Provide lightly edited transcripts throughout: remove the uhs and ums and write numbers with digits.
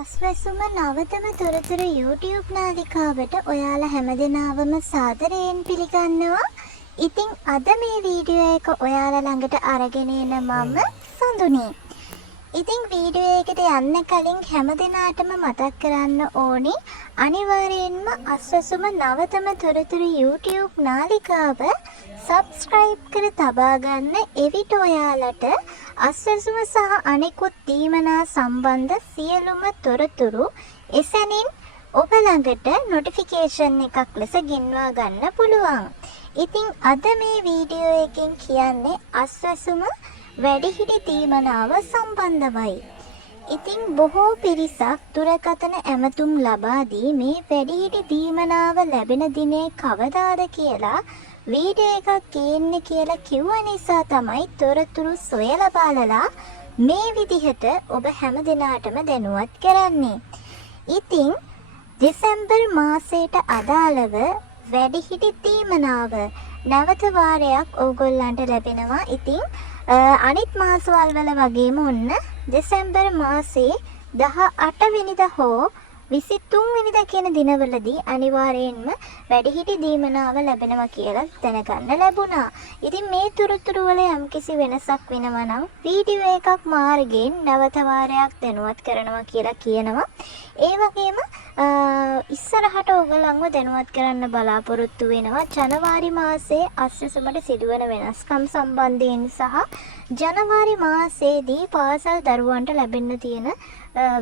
අස්වැසුම නවතම තොරතුරු YouTube නාලිකාවට ඔයාලා හැමදෙනාවම සාදරයෙන් පිළිගන්නවා. ඉතින් අද මේ වීඩියෝ එක ඔයාලා ළඟට අරගෙන එන මම සඳුනි. ඉතින් වීඩියෝ එකට යන්න කලින් හැමදෙනාටම මතක් කරන්න ඕනි අනිවාර්යයෙන්ම අස්වැසුම නවතම තොරතුරු YouTube නාලිකාව subscribe කර තබා ගන්න. එවිට ඔයාලට අස්වැසුම සහ අනෙකුත් දීමනා සම්බන්ධ සියලුම තොරතුරු එසැනින් ඔබ ළඟට නොටිෆිකේෂන් එකක් ලෙස ගෙන්වා ගන්න පුළුවන්. ඉතින් අද මේ වීඩියෝ එකෙන් කියන්නේ අස්වැසුම වැඩිහිටි දීමනාව සම්බන්ධවයි. ඉතින් බොහෝ පිරිසක් දුරකථන ඇමතුම් ලබා දී මේ වැඩිහිටි දීමනාව ලැබෙන දිනේ කවදාද කියලා වීඩියෝ එකක් ගේන්න කියලා කිව්ව නිසා තමයි තොරතුරු සොයලා බලලා මේ විදිහට ඔබ හැමදෙනාටම දැනුවත් කරන්නේ. ඉතින් දෙසැම්බර් මාසයට අදාළව වැඩිහිටි දීමනාව නැවත වාරයක් ඕගොල්ලන්ට ලැබෙනවා. ඉතින් අනිත් මාසවල වගේම ඔන්න දෙසැම්බර් මාසේ 18 වෙනිදා හෝ 23 වෙනිදා කියන දිනවලදී අනිවාර්යයෙන්ම වැඩිහිටි දීමනාව ලැබෙනවා කියලා දැනගන්න ලැබුණා. ඉතින් මේ තොරතුරු වල යම්කිසි වෙනසක් වෙනවා නම් වීඩියෝ එකක් මාර්ගයෙන් නැවත වාරයක් දැනුවත් කරනවා කියලා කියනවා. ඒ වගේම ඉස්සරහට ඔයගොල්ලන්ව දැනුවත් කරන්න බලාපොරොත්තු වෙනවා ජනවාරි මාසයේ අස්වැසුමට සිදුවන වෙනස්කම් සම්බන්ධයෙන් සහ ජනවාරි මාසයේදී පාසල් දරුවන්ට ලැබෙන්න තියෙන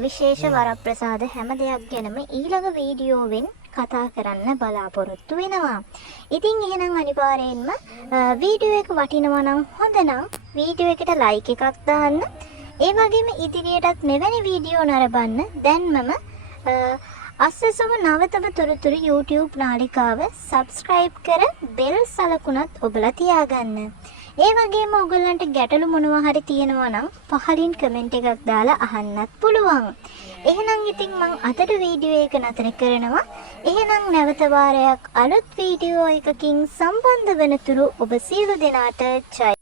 විශේෂ වරප්‍රසාද හැම දෙයක් ගැනම ඊළඟ වීඩියෝවෙන් කතා කරන්න බලාපොරොත්තු වෙනවා. ඉතින් එහෙනම් අනිවාර්යයෙන්ම වීඩියෝ එක වටිනවා නම් හොඳ නම් වීඩියෝ එකට ලයික් එකක් දාන්න. ඒ වගේම ඉදිරියටත් මෙවැනි වීඩියෝ නරඹන්න දැන්මම අස්වැසුම නවතම තොරතුරු YouTube නාලිකාව subscribe කර බෙල් සලකුණත් ඔබලා තියාගන්න. ඒ වගේම ඔයගොල්ලන්ට ගැටලු මොනවා හරි තියෙනවා නම් පහලින් කමෙන්ට් එකක් දාලා අහන්නත් පුළුවන්. එහෙනම් ඉතින් මම අදට වීඩියෝ එක නතර කරනවා. එහෙනම් නැවත වාරයක් අලුත් වීඩියෝ එකකින් සම්බන්ධ වෙනතුරු ඔබ සියලු දෙනාට ජය.